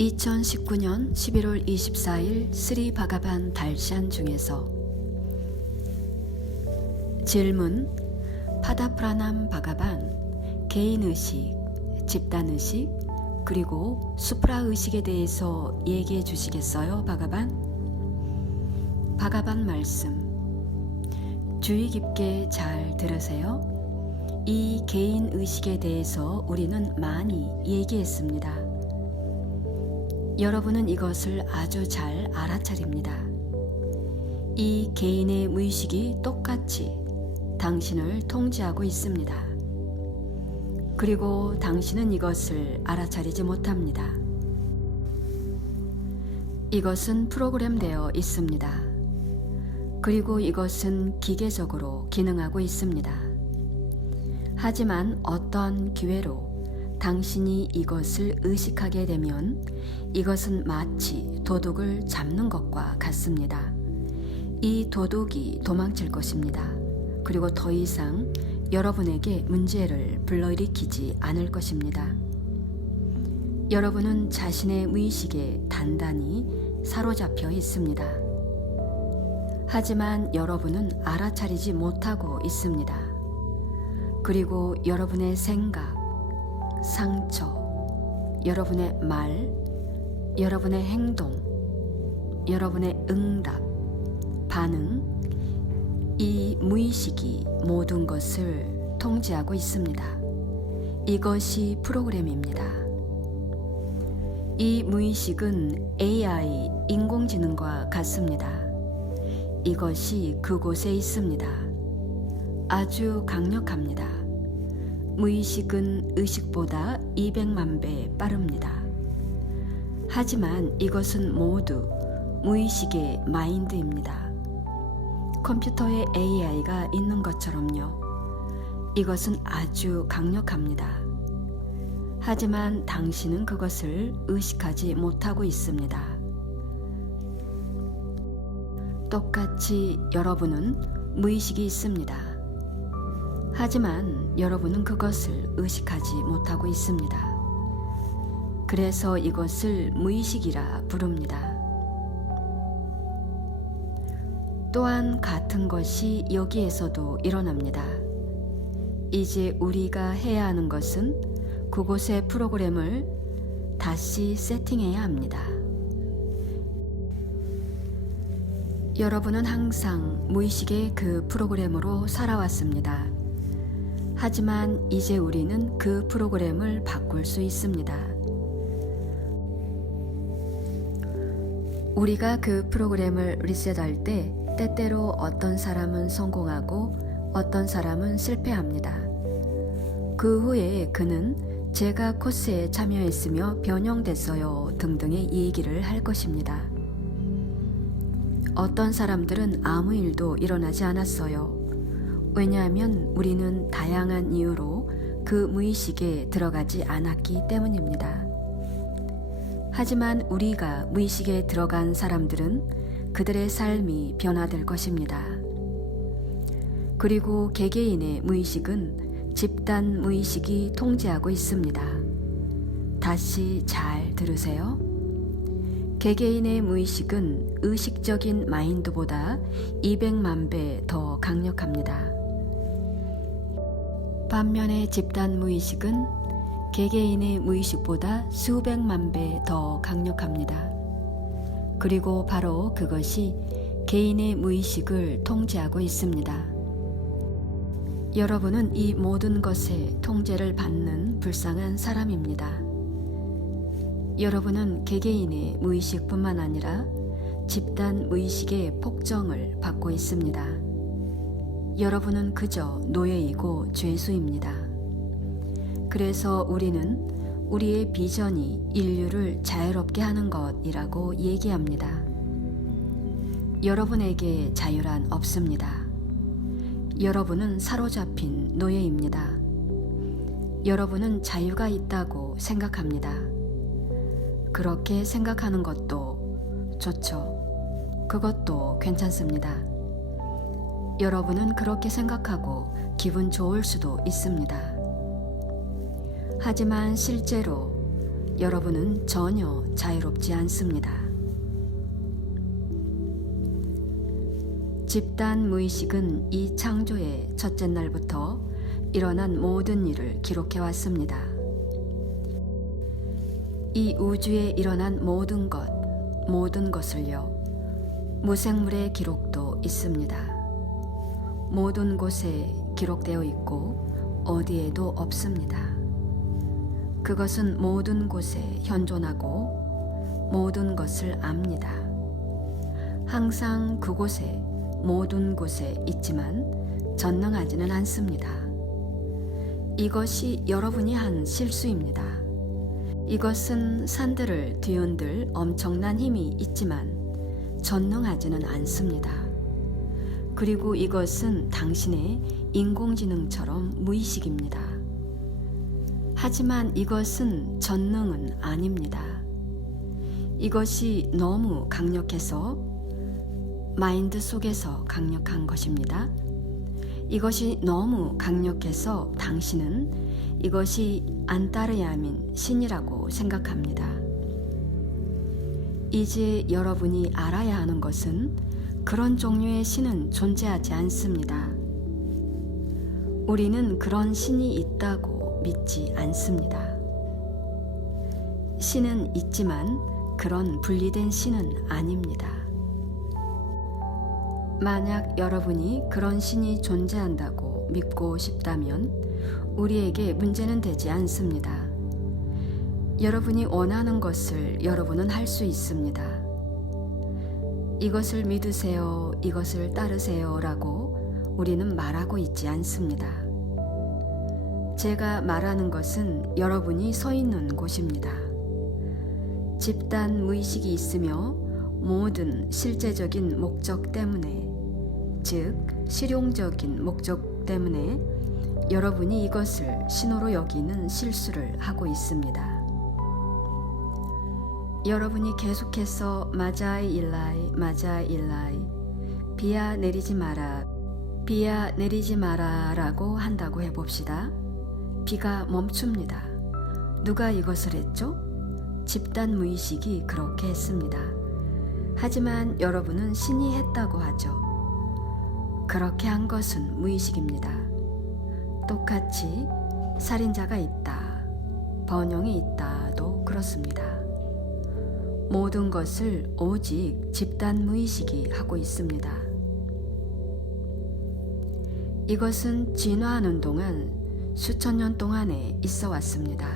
2019년 11월 24일 스리 바가반 달시안 중에서 질문 파다프라남 바가반 개인의식, 집단의식, 그리고 수프라의식에 대해서 얘기해 주시겠어요, 바가반? 바가반 말씀 주의 깊게 잘 들으세요. 이 개인의식에 대해서 우리는 많이 얘기했습니다. 여러분은 이것을 아주 잘 알아차립니다. 이 개인의 무의식이 똑같이 당신을 통제하고 있습니다. 그리고 당신은 이것을 알아차리지 못합니다. 이것은 프로그램되어 있습니다. 그리고 이것은 기계적으로 기능하고 있습니다. 하지만 어떤 기회로 당신이 이것을 의식하게 되면 이것은 마치 도둑을 잡는 것과 같습니다. 이 도둑이 도망칠 것입니다. 그리고 더 이상 여러분에게 문제를 불러일으키지 않을 것입니다. 여러분은 자신의 무의식에 단단히 사로잡혀 있습니다. 하지만 여러분은 알아차리지 못하고 있습니다. 그리고 여러분의 생각, 상처, 여러분의 말, 여러분의 행동, 여러분의 응답, 반응, 이 무의식이 모든 것을 통제하고 있습니다. 이것이 프로그램입니다. 이 무의식은 AI, 인공지능과 같습니다. 이것이 그곳에 있습니다. 아주 강력합니다. 무의식은 의식보다 200만 배 빠릅니다. 하지만 이것은 모두 무의식의 마인드입니다. 컴퓨터에 AI가 있는 것처럼요. 이것은 아주 강력합니다. 하지만 당신은 그것을 의식하지 못하고 있습니다. 똑같이 여러분은 무의식이 있습니다. 하지만 여러분은 그것을 의식하지 못하고 있습니다. 그래서 이것을 무의식이라 부릅니다. 또한 같은 것이 여기에서도 일어납니다. 이제 우리가 해야 하는 것은 그곳의 프로그램을 다시 세팅해야 합니다. 여러분은 항상 무의식의 그 프로그램으로 살아왔습니다. 하지만 이제 우리는 그 프로그램을 바꿀 수 있습니다. 우리가 그 프로그램을 리셋할 때 때때로 어떤 사람은 성공하고 어떤 사람은 실패합니다. 그 후에 그는 제가 코스에 참여했으며 변형됐어요 등등의 얘기를 할 것입니다. 어떤 사람들은 아무 일도 일어나지 않았어요. 왜냐하면 우리는 다양한 이유로 그 무의식에 들어가지 않았기 때문입니다. 하지만 우리가 무의식에 들어간 사람들은 그들의 삶이 변화될 것입니다. 그리고 개개인의 무의식은 집단 무의식이 통제하고 있습니다. 다시 잘 들으세요. 개개인의 무의식은 의식적인 마인드보다 200만 배 더 강력합니다. 반면에 집단 무의식은 개개인의 무의식보다 수백만 배 더 강력합니다. 그리고 바로 그것이 개인의 무의식을 통제하고 있습니다. 여러분은 이 모든 것에 통제를 받는 불쌍한 사람입니다. 여러분은 개개인의 무의식뿐만 아니라 집단 무의식의 폭정을 받고 있습니다. 여러분은 그저 노예이고 죄수입니다. 그래서 우리는 우리의 비전이 인류를 자유롭게 하는 것이라고 얘기합니다. 여러분에게 자유란 없습니다. 여러분은 사로잡힌 노예입니다. 여러분은 자유가 있다고 생각합니다. 그렇게 생각하는 것도 좋죠. 그것도 괜찮습니다. 여러분은 그렇게 생각하고 기분 좋을 수도 있습니다. 하지만 실제로 여러분은 전혀 자유롭지 않습니다. 집단 무의식은 이 창조의 첫째 날부터 일어난 모든 일을 기록해 왔습니다. 이 우주에 일어난 모든 것을요, 무생물의 기록도 있습니다. 모든 곳에 기록되어 있고 어디에도 없습니다. 그것은 모든 곳에 현존하고 모든 것을 압니다. 항상 그곳에 모든 곳에 있지만 전능하지는 않습니다. 이것이 여러분이 한 실수입니다. 이것은 산들을 뒤흔들 엄청난 힘이 있지만 전능하지는 않습니다. 그리고 이것은 당신의 인공지능처럼 무의식입니다. 하지만 이것은 전능은 아닙니다. 이것이 너무 강력해서 마인드 속에서 강력한 것입니다. 이것이 너무 강력해서 당신은 이것이 안따르야민 신이라고 생각합니다. 이제 여러분이 알아야 하는 것은 그런 종류의 신은 존재하지 않습니다. 우리는 그런 신이 있다고 믿지 않습니다. 신은 있지만 그런 분리된 신은 아닙니다. 만약 여러분이 그런 신이 존재한다고 믿고 싶다면 우리에게 문제는 되지 않습니다. 여러분이 원하는 것을 여러분은 할 수 있습니다. 이것을 믿으세요, 이것을 따르세요 라고 우리는 말하고 있지 않습니다. 제가 말하는 것은 여러분이 서 있는 곳입니다. 집단 무의식이 있으며 모든 실제적인 목적 때문에, 즉 실용적인 목적 때문에 여러분이 이것을 신호로 여기는 실수를 하고 있습니다. 여러분이 계속해서 마자이 일라이 비야 내리지 마라 라고 한다고 해봅시다. 비가 멈춥니다. 누가 이것을 했죠? 집단 무의식이 그렇게 했습니다. 하지만 여러분은 신이 했다고 하죠. 그렇게 한 것은 무의식입니다. 똑같이 살인자가 있다, 번영이 있다도 그렇습니다. 모든 것을 오직 집단 무의식이 하고 있습니다. 이것은 진화하는 동안 수천 년 동안에 있어 왔습니다.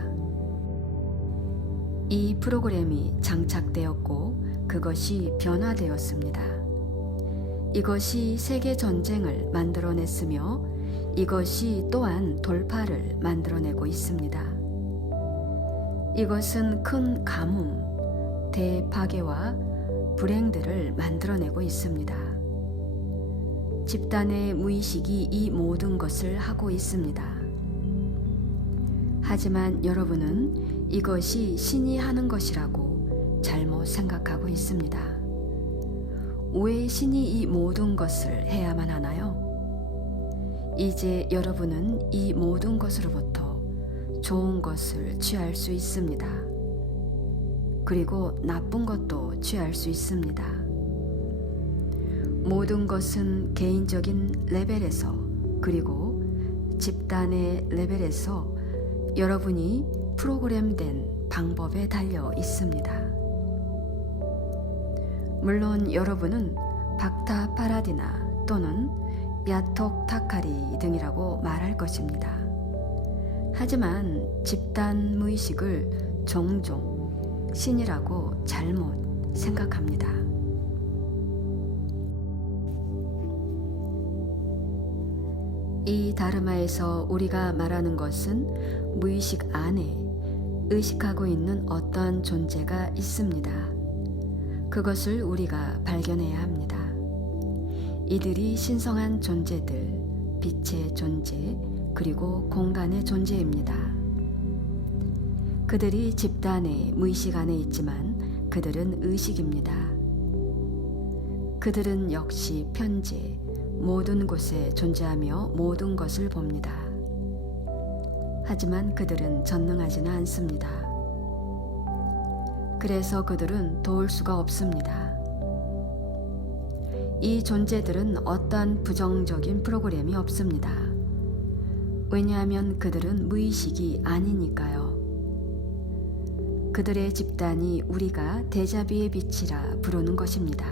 이 프로그램이 장착되었고 그것이 변화되었습니다. 이것이 세계 전쟁을 만들어냈으며 이것이 또한 돌파를 만들어내고 있습니다. 이것은 큰 가뭄, 대파괴와 불행들을 만들어내고 있습니다. 집단의 무의식이 이 모든 것을 하고 있습니다. 하지만 여러분은 이것이 신이 하는 것이라고 잘못 생각하고 있습니다. 왜 신이 이 모든 것을 해야만 하나요? 이제 여러분은 이 모든 것으로부터 좋은 것을 취할 수 있습니다. 그리고 나쁜 것도 취할 수 있습니다. 모든 것은 개인적인 레벨에서 그리고 집단의 레벨에서 여러분이 프로그램된 방법에 달려 있습니다. 물론 여러분은 박타 파라디나 또는 야톡 타카리 등이라고 말할 것입니다. 하지만 집단 무의식을 종종 신이라고 잘못 생각합니다. 이 다르마에서 우리가 말하는 것은 무의식 안에 의식하고 있는 어떠한 존재가 있습니다. 그것을 우리가 발견해야 합니다. 이들이 신성한 존재들, 빛의 존재, 그리고 공간의 존재입니다. 그들이 집단의 무의식 안에 있지만 그들은 의식입니다. 그들은 역시 편재, 모든 곳에 존재하며 모든 것을 봅니다. 하지만 그들은 전능하지는 않습니다. 그래서 그들은 도울 수가 없습니다. 이 존재들은 어떠한 부정적인 프로그램이 없습니다. 왜냐하면 그들은 무의식이 아니니까요. 그들의 집단이 우리가 데자비의 빛이라 부르는 것입니다.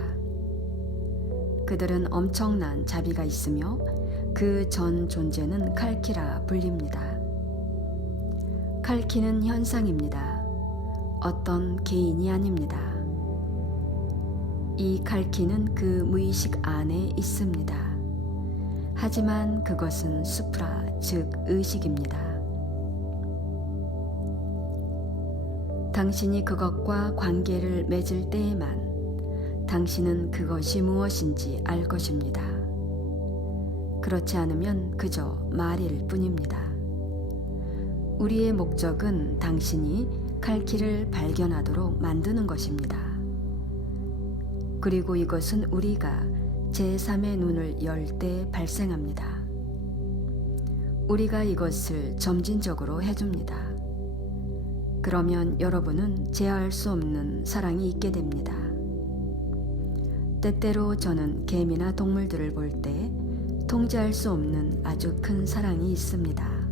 그들은 엄청난 자비가 있으며 그 전 존재는 칼키라 불립니다. 칼키는 현상입니다. 어떤 개인이 아닙니다. 이 칼키는 그 무의식 안에 있습니다. 하지만 그것은 수프라, 즉 의식입니다. 당신이 그것과 관계를 맺을 때에만 당신은 그것이 무엇인지 알 것입니다. 그렇지 않으면 그저 말일 뿐입니다. 우리의 목적은 당신이 칼키를 발견하도록 만드는 것입니다. 그리고 이것은 우리가 제3의 눈을 열 때 발생합니다. 우리가 이것을 점진적으로 해줍니다. 그러면 여러분은 제어할 수 없는 사랑이 있게 됩니다. 때때로 저는 개미나 동물들을 볼 때 통제할 수 없는 아주 큰 사랑이 있습니다.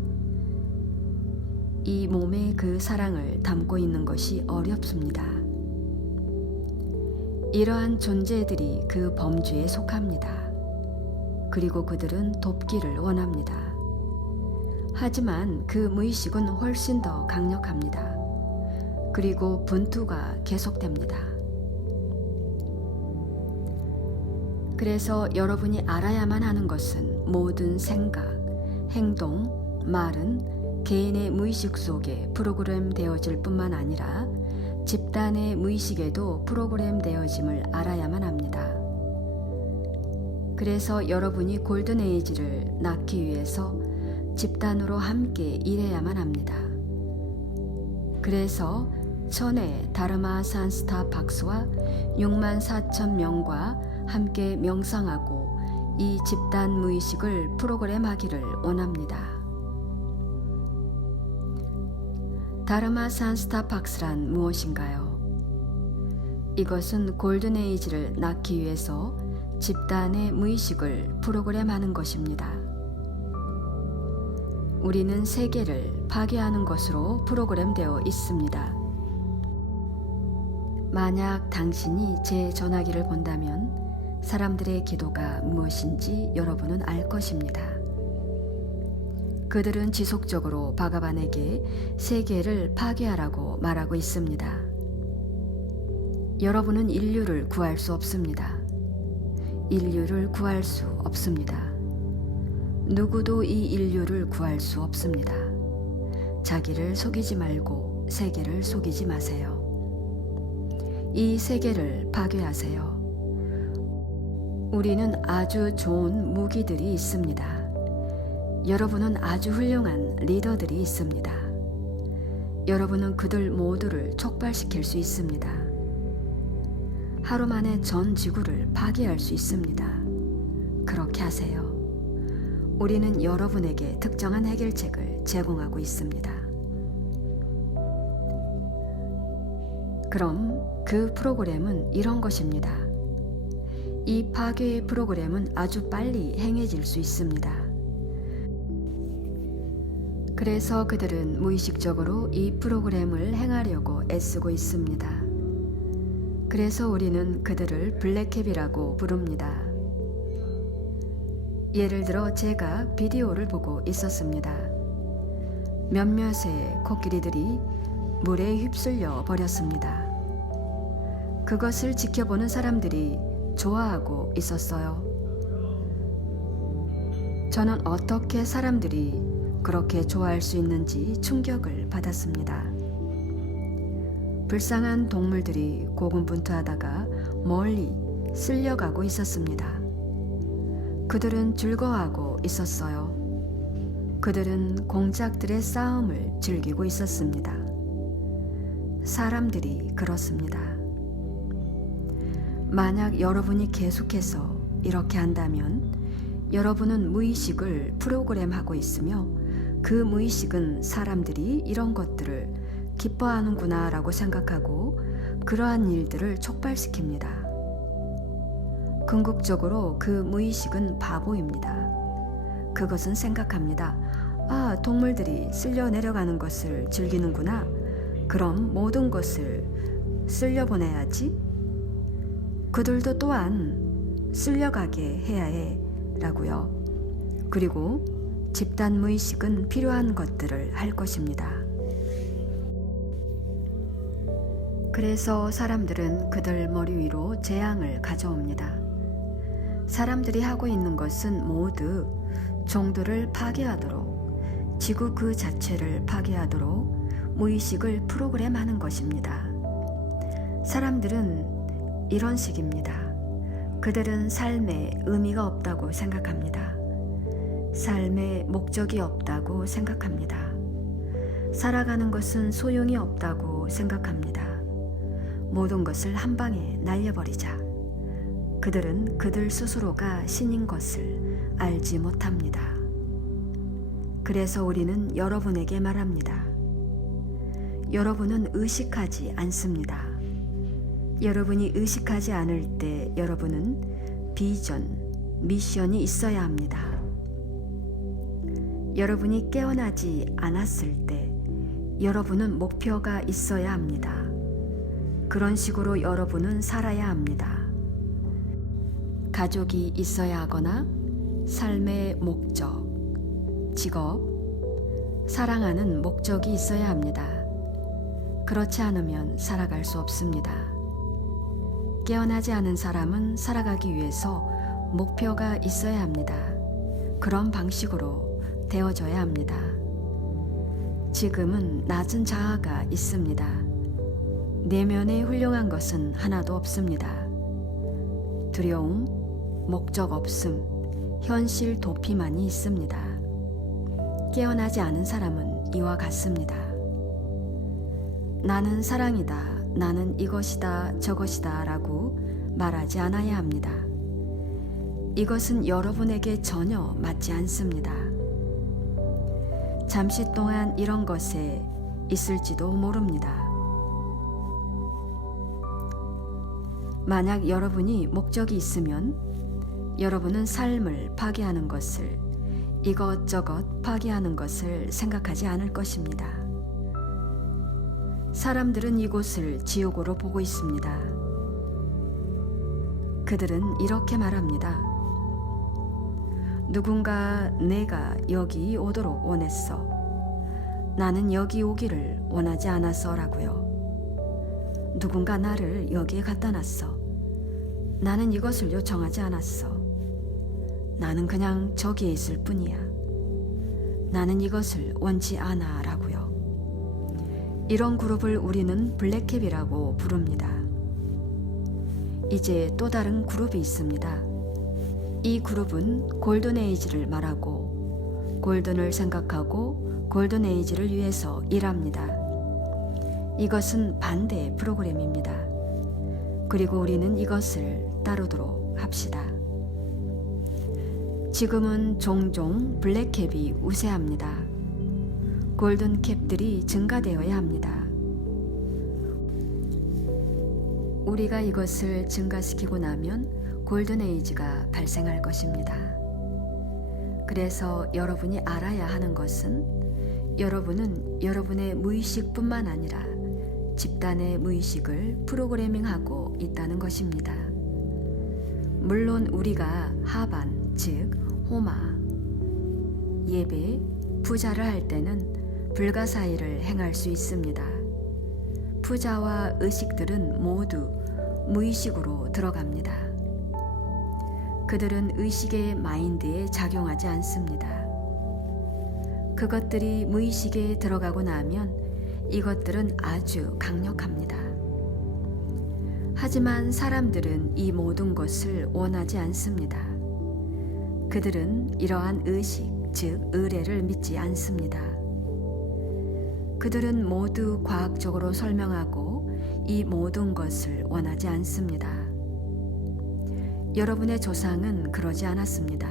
이 몸에 그 사랑을 담고 있는 것이 어렵습니다. 이러한 존재들이 그 범주에 속합니다. 그리고 그들은 돕기를 원합니다. 하지만 그 무의식은 훨씬 더 강력합니다. 그리고 분투가 계속됩니다. 그래서 여러분이 알아야만 하는 것은 모든 생각, 행동, 말은 개인의 무의식 속에 프로그램 되어질 뿐만 아니라 집단의 무의식에도 프로그램 되어짐을 알아야만 합니다. 그래서 여러분이 골든 에이지를 낳기 위해서 집단으로 함께 일해야만 합니다. 그래서 천의 다르마 산스타 박스와 64,000명과 함께 명상하고 이 집단 무의식을 프로그램하기를 원합니다. 다르마 산스타 박스란 무엇인가요? 이것은 골든 에이지를 낳기 위해서 집단의 무의식을 프로그램하는 것입니다. 우리는 세계를 파괴하는 것으로 프로그램되어 있습니다. 만약 당신이 제 전화기를 본다면 사람들의 기도가 무엇인지 여러분은 알 것입니다. 그들은 지속적으로 바가반에게 세계를 파괴하라고 말하고 있습니다. 여러분은 인류를 구할 수 없습니다. 인류를 구할 수 없습니다. 누구도 이 인류를 구할 수 없습니다. 자기를 속이지 말고 세계를 속이지 마세요. 이 세계를 파괴하세요. 우리는 아주 좋은 무기들이 있습니다. 여러분은 아주 훌륭한 리더들이 있습니다. 여러분은 그들 모두를 촉발시킬 수 있습니다. 하루 만에 전 지구를 파괴할 수 있습니다. 그렇게 하세요. 우리는 여러분에게 특정한 해결책을 제공하고 있습니다. 그럼 그 프로그램은 이런 것입니다. 이 파괴의 프로그램은 아주 빨리 행해질 수 있습니다. 그래서 그들은 무의식적으로 이 프로그램을 행하려고 애쓰고 있습니다. 그래서 우리는 그들을 블랙캡이라고 부릅니다. 예를 들어 제가 비디오를 보고 있었습니다. 몇몇의 코끼리들이 물에 휩쓸려 버렸습니다. 그것을 지켜보는 사람들이 좋아하고 있었어요. 저는 어떻게 사람들이 그렇게 좋아할 수 있는지 충격을 받았습니다. 불쌍한 동물들이 고군분투하다가 멀리 쓸려가고 있었습니다. 그들은 즐거워하고 있었어요. 그들은 공작들의 싸움을 즐기고 있었습니다. 사람들이 그렇습니다. 만약 여러분이 계속해서 이렇게 한다면 여러분은 무의식을 프로그램하고 있으며 그 무의식은 사람들이 이런 것들을 기뻐하는구나 라고 생각하고 그러한 일들을 촉발시킵니다. 궁극적으로 그 무의식은 바보입니다. 그것은 생각합니다. 아, 동물들이 쓸려 내려가는 것을 즐기는구나. 그럼 모든 것을 쓸려 보내야지. 그들도 또한 쓸려가게 해야 해 라고요. 그리고 집단 무의식은 필요한 것들을 할 것입니다. 그래서 사람들은 그들 머리 위로 재앙을 가져옵니다. 사람들이 하고 있는 것은 모두 종들을 파괴하도록, 지구 그 자체를 파괴하도록 무의식을 프로그램하는 것입니다. 사람들은 이런 식입니다. 그들은 삶에 의미가 없다고 생각합니다. 삶에 목적이 없다고 생각합니다. 살아가는 것은 소용이 없다고 생각합니다. 모든 것을 한 방에 날려버리자. 그들은 그들 스스로가 신인 것을 알지 못합니다. 그래서 우리는 여러분에게 말합니다. 여러분은 의식하지 않습니다. 여러분이 의식하지 않을 때 여러분은 비전, 미션이 있어야 합니다. 여러분이 깨어나지 않았을 때 여러분은 목표가 있어야 합니다. 그런 식으로 여러분은 살아야 합니다. 가족이 있어야 하거나 삶의 목적, 직업, 사랑하는 목적이 있어야 합니다. 그렇지 않으면 살아갈 수 없습니다. 깨어나지 않은 사람은 살아가기 위해서 목표가 있어야 합니다. 그런 방식으로 되어져야 합니다. 지금은 낮은 자아가 있습니다. 내면에 훌륭한 것은 하나도 없습니다. 두려움, 목적 없음, 현실 도피만이 있습니다. 깨어나지 않은 사람은 이와 같습니다. 나는 사랑이다, 나는 이것이다, 저것이다 라고 말하지 않아야 합니다. 이것은 여러분에게 전혀 맞지 않습니다. 잠시 동안 이런 것에 있을지도 모릅니다. 만약 여러분이 목적이 있으면 여러분은 삶을 파괴하는 것을, 이것저것 파괴하는 것을 생각하지 않을 것입니다. 사람들은 이곳을 지옥으로 보고 있습니다. 그들은 이렇게 말합니다. 누군가 내가 여기 오도록 원했어. 나는 여기 오기를 원하지 않았어 라고요. 누군가 나를 여기에 갖다 놨어. 나는 이것을 요청하지 않았어. 나는 그냥 저기에 있을 뿐이야. 나는 이것을 원치 않아 라고요. 이런 그룹을 우리는 블랙캡이라고 부릅니다. 이제 또 다른 그룹이 있습니다. 이 그룹은 골든에이지를 말하고 골든을 생각하고 골든에이지를 위해서 일합니다. 이것은 반대의 프로그램입니다. 그리고 우리는 이것을 따르도록 합시다. 지금은 종종 블랙캡이 우세합니다. 골든캡들이 증가되어야 합니다. 우리가 이것을 증가시키고 나면 골든에이지가 발생할 것입니다. 그래서 여러분이 알아야 하는 것은 여러분은 여러분의 무의식뿐만 아니라 집단의 무의식을 프로그래밍하고 있다는 것입니다. 물론 우리가 하반, 즉 호마, 예배, 부자를 할 때는 불가사의를 행할 수 있습니다. 부자와 의식들은 모두 무의식으로 들어갑니다. 그들은 의식의 마인드에 작용하지 않습니다. 그것들이 무의식에 들어가고 나면 이것들은 아주 강력합니다. 하지만 사람들은 이 모든 것을 원하지 않습니다. 그들은 이러한 의식, 즉 의뢰를 믿지 않습니다. 그들은 모두 과학적으로 설명하고 이 모든 것을 원하지 않습니다. 여러분의 조상은 그러지 않았습니다.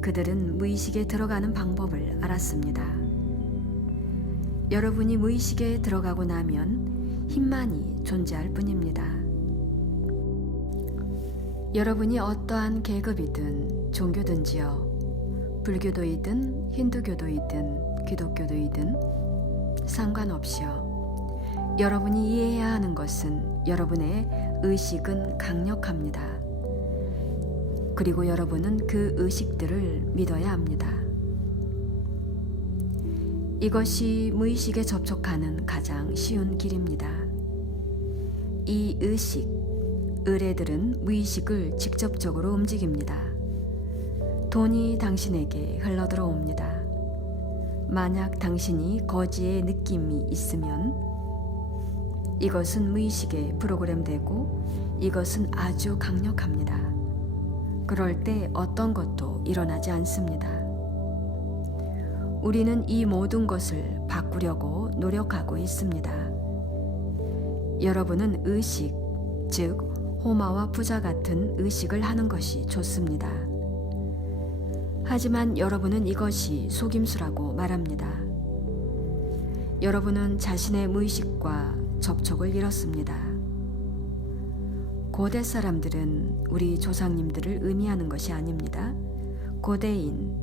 그들은 무의식에 들어가는 방법을 알았습니다. 여러분이 무의식에 들어가고 나면 힘만이 존재할 뿐입니다. 여러분이 어떠한 계급이든 종교든지요, 불교도이든 힌두교도이든 기독교도이든 상관없이요, 여러분이 이해해야 하는 것은 여러분의 의식은 강력합니다. 그리고 여러분은 그 의식들을 믿어야 합니다. 이것이 무의식에 접촉하는 가장 쉬운 길입니다. 이 의식, 의뢰들은 무의식을 직접적으로 움직입니다. 돈이 당신에게 흘러들어옵니다. 만약 당신이 거지의 느낌이 있으면 이것은 무의식에 프로그램되고 이것은 아주 강력합니다. 그럴 때 어떤 것도 일어나지 않습니다. 우리는 이 모든 것을 바꾸려고 노력하고 있습니다. 여러분은 의식, 즉 호마와 부자 같은 의식을 하는 것이 좋습니다. 하지만 여러분은 이것이 속임수라고 말합니다. 여러분은 자신의 무의식과 접촉을 잃었습니다. 고대 사람들은 우리 조상님들을 의미하는 것이 아닙니다. 고대인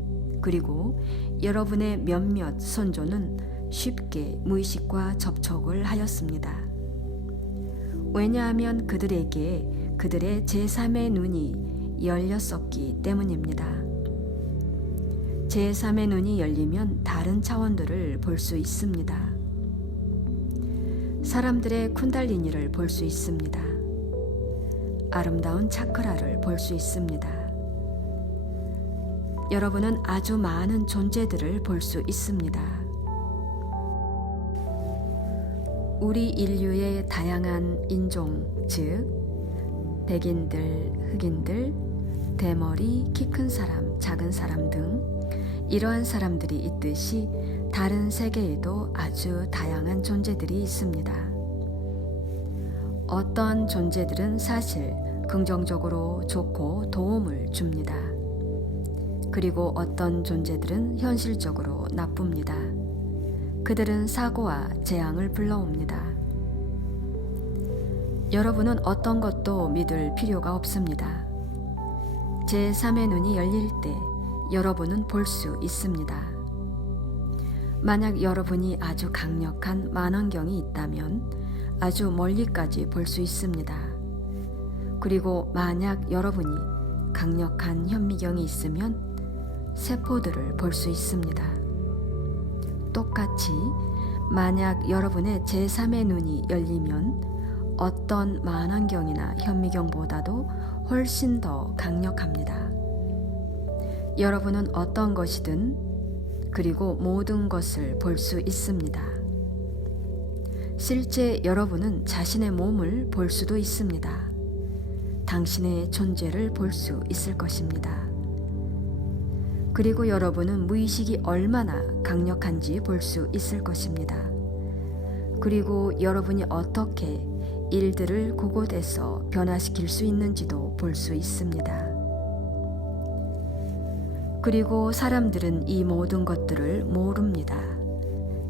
그리고 여러분의 몇몇 선조는 쉽게 무의식과 접촉을 하였습니다. 왜냐하면 그들에게 그들의 제3의 눈이 열렸었기 때문입니다. 제3의 눈이 열리면 다른 차원들을 볼 수 있습니다. 사람들의 쿤달리니를 볼 수 있습니다. 아름다운 차크라를 볼 수 있습니다. 여러분은 아주 많은 존재들을 볼 수 있습니다. 우리 인류의 다양한 인종, 즉 백인들, 흑인들, 대머리, 키 큰 사람, 작은 사람 등 이러한 사람들이 있듯이 다른 세계에도 아주 다양한 존재들이 있습니다. 어떤 존재들은 사실 긍정적으로 좋고 도움을 줍니다. 그리고 어떤 존재들은 현실적으로 나쁩니다. 그들은 사고와 재앙을 불러옵니다. 여러분은 어떤 것도 믿을 필요가 없습니다. 제3의 눈이 열릴 때 여러분은 볼 수 있습니다. 만약 여러분이 아주 강력한 만원경이 있다면 아주 멀리까지 볼 수 있습니다. 그리고 만약 여러분이 강력한 현미경이 있으면 세포들을 볼 수 있습니다. 똑같이 만약 여러분의 제3의 눈이 열리면 어떤 만원경이나 현미경보다도 훨씬 더 강력합니다. 여러분은 어떤 것이든 그리고 모든 것을 볼 수 있습니다. 실제 여러분은 자신의 몸을 볼 수도 있습니다. 당신의 존재를 볼 수 있을 것입니다. 그리고 여러분은 무의식이 얼마나 강력한지 볼 수 있을 것입니다. 그리고 여러분이 어떻게 일들을 그곳에서 변화시킬 수 있는지도 볼 수 있습니다. 그리고 사람들은 이 모든 것들을 모릅니다.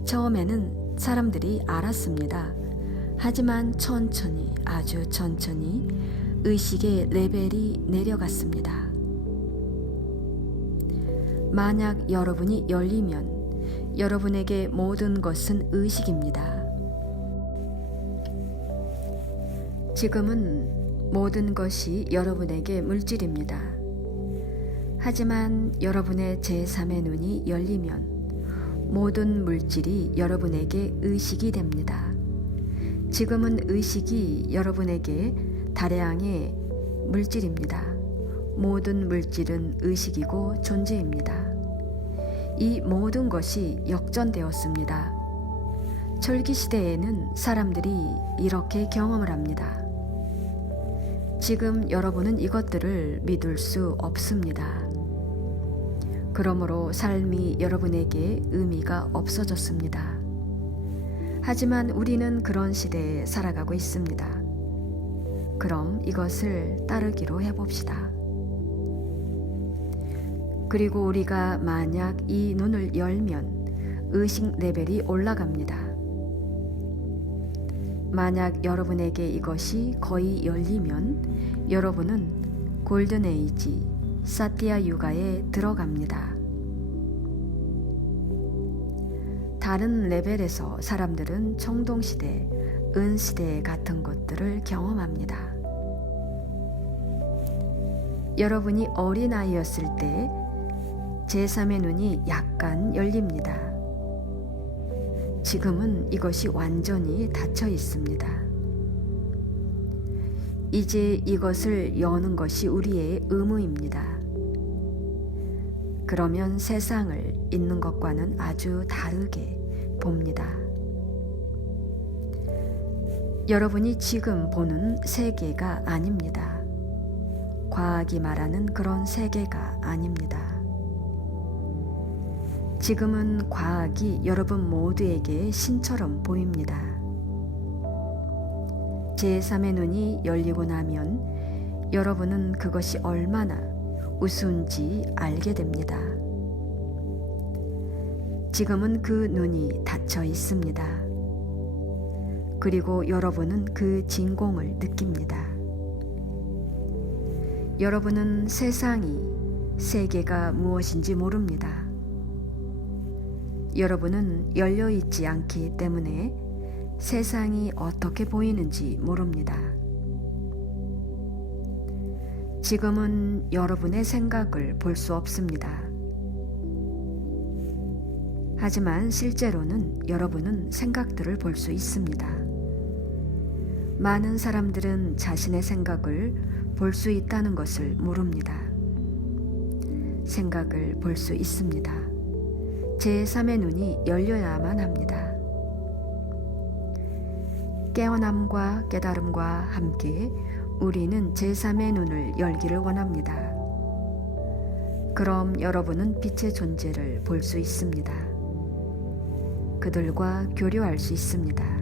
처음에는 사람들이 알았습니다. 하지만 천천히, 아주 천천히 의식의 레벨이 내려갔습니다. 만약 여러분이 열리면 여러분에게 모든 것은 의식입니다. 지금은 모든 것이 여러분에게 물질입니다. 하지만 여러분의 제3의 눈이 열리면 모든 물질이 여러분에게 의식이 됩니다. 지금은 의식이 여러분에게 다량의 물질입니다. 모든 물질은 의식이고 존재입니다. 이 모든 것이 역전되었습니다. 철기 시대에는 사람들이 이렇게 경험을 합니다. 지금 여러분은 이것들을 믿을 수 없습니다. 그러므로 삶이 여러분에게 의미가 없어졌습니다. 하지만 우리는 그런 시대에 살아가고 있습니다. 그럼 이것을 따르기로 해봅시다. 그리고 우리가 만약 이 눈을 열면 의식 레벨이 올라갑니다. 만약 여러분에게 이것이 거의 열리면 여러분은 골든에이지, 사티아 유가에 들어갑니다. 다른 레벨에서 사람들은 청동시대, 은시대 같은 것들을 경험합니다. 여러분이 어린아이였을 때 제3의 눈이 약간 열립니다. 지금은 이것이 완전히 닫혀 있습니다. 이제 이것을 여는 것이 우리의 의무입니다. 그러면 세상을 있는 것과는 아주 다르게 봅니다. 여러분이 지금 보는 세계가 아닙니다. 과학이 말하는 그런 세계가 아닙니다. 지금은 과학이 여러분 모두에게 신처럼 보입니다. 제3의 눈이 열리고 나면 여러분은 그것이 얼마나 우스운지 알게 됩니다. 지금은 그 눈이 닫혀 있습니다. 그리고 여러분은 그 진공을 느낍니다. 여러분은 세계가 무엇인지 모릅니다. 여러분은 열려있지 않기 때문에 세상이 어떻게 보이는지 모릅니다. 지금은 여러분의 생각을 볼 수 없습니다. 하지만 실제로는 여러분은 생각들을 볼 수 있습니다. 많은 사람들은 자신의 생각을 볼 수 있다는 것을 모릅니다. 생각을 볼 수 있습니다. 제3의 눈이 열려야만 합니다. 깨어남과 깨달음과 함께 우리는 제3의 눈을 열기를 원합니다. 그럼 여러분은 빛의 존재를 볼 수 있습니다. 그들과 교류할 수 있습니다.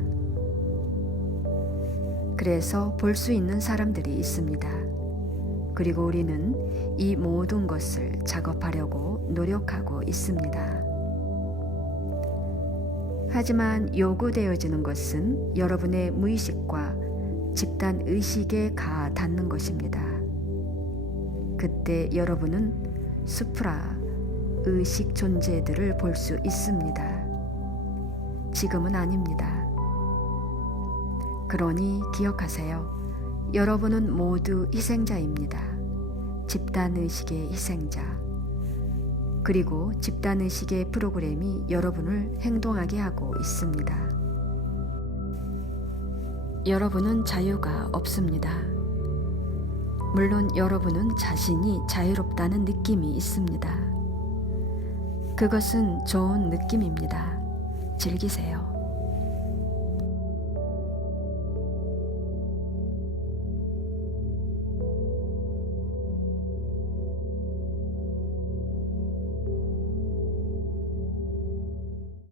그래서 볼 수 있는 사람들이 있습니다. 그리고 우리는 이 모든 것을 작업하려고 노력하고 있습니다. 하지만 요구되어지는 것은 여러분의 무의식과 집단 의식에 닿는 것입니다. 그때 여러분은 수프라 의식 존재들을 볼 수 있습니다. 지금은 아닙니다. 그러니 기억하세요. 여러분은 모두 희생자입니다. 집단의식의 희생자. 그리고 집단의식의 프로그램이 여러분을 행동하게 하고 있습니다. 여러분은 자유가 없습니다. 물론 여러분은 자신이 자유롭다는 느낌이 있습니다. 그것은 좋은 느낌입니다. 즐기세요.